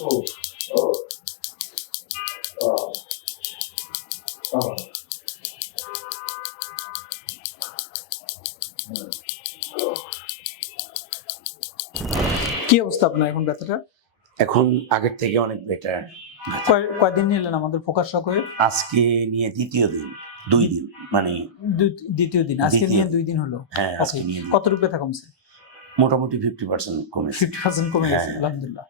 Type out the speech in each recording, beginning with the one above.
কি অবস্থা আপনার এখন ব্যথাটা? এখন আগের থেকে অনেক বেটার। কয়দিন নিলেন আমাদের ফোকাস শক হয়ে? আজকে নিয়ে দ্বিতীয় দিন, 2 দিন, মানে দ্বিতীয় দিন, আজকে নিয়ে 2 দিন হলো। হ্যাঁ, আজকে নিয়ে কতটুকু ব্যথা কমছে? মোটামুটি 50% কমেছে। 50% কমে গেছে, আলহামদুলিল্লাহ।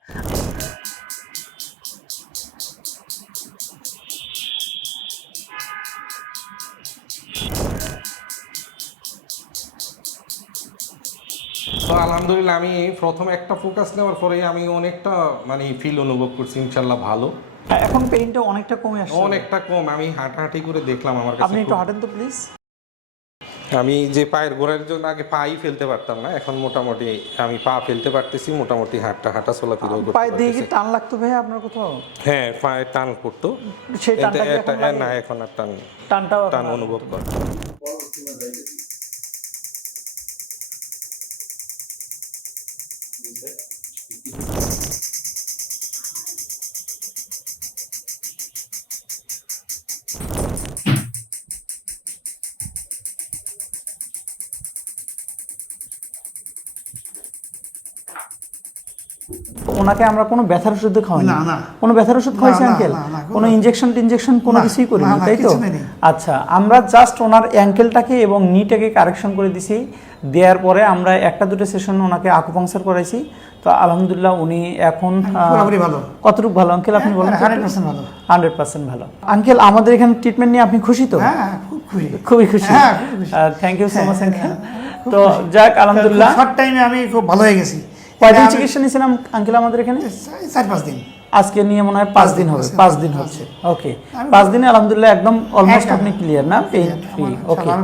তো আলহামদুলিল্লাহ আমি প্রথম একটা ফোকাস নেওয়ার পরে আমি অনেকটা মানে ফিল অনুভব করছি, ইনশাল্লাহ ভালো। এখন পেইনটা অনেকটা কমে আসছে, অনেকটা কম। আমি হাঁটাহাঁটি করে দেখলাম, আমার কাছে আপনি একটু হাঁটেন তো প্লিজ। আমি যে পায়ের গোড়ার জন্য আগে পাই ফেলতে পারতাম না, এখন মোটামুটি আমি পা ফেলতে পারতেছি, মোটামুটি হাঁটা চলাফেরাও করতে পায়ে দিয়ে কি পারতেছি। টান লাগতো ভাই আপনার কোথাও? হ্যাঁ, পায়ে টান করতো, সেই টানটা কি এখন লাগে? না এখন আর টানটাও টান অনুভব করে। ওনাকে আমরা কোনো ব্যথার ওষুধ খাওয়াই না, না। কোনো ব্যথার ওষুধ খাওয়াইছি আঙ্কেল? কোনো ইনজেকশন কোনো কিছুই করিনি, তাই তো? আচ্ছা, আমরা জাস্ট ওনার অ্যাঙ্কেলটাকে এবং নিটাকে কারেকশন করে দিছি। দেওয়ার পরে আমরা 1-2 সেশন ওনাকে আকুপাংচার করাইছি। তো আলহামদুলিল্লাহ উনি এখন পুরোপুরি ভালো। কতটুকু ভালো আঙ্কেল আপনি বলেন? 100% ভালো। 100% ভালো। আঙ্কেল, আমাদের এখানে ট্রিটমেন্ট নিয়ে আপনি খুশি তো? হ্যাঁ, খুব খুশি। খুবই খুশি। Thank you so much uncle. তো যাক, আলহামদুলিল্লাহ শর্ট টাইমে আমি খুব ভালো হয়ে গেছি। কয়দিন চিকিৎসা নিয়েছিলাম আঙ্কেল আমাদের এখানে? 4-5 দিন। আজকে নিয়ে মনে হয় 5 দিন হবে। 5 দিন হচ্ছে। ওকে, 5 দিনে আলহামদুলিল্লাহ একদম অলমোস্ট আপনি ক্লিয়ার না? Pain free. ওকে।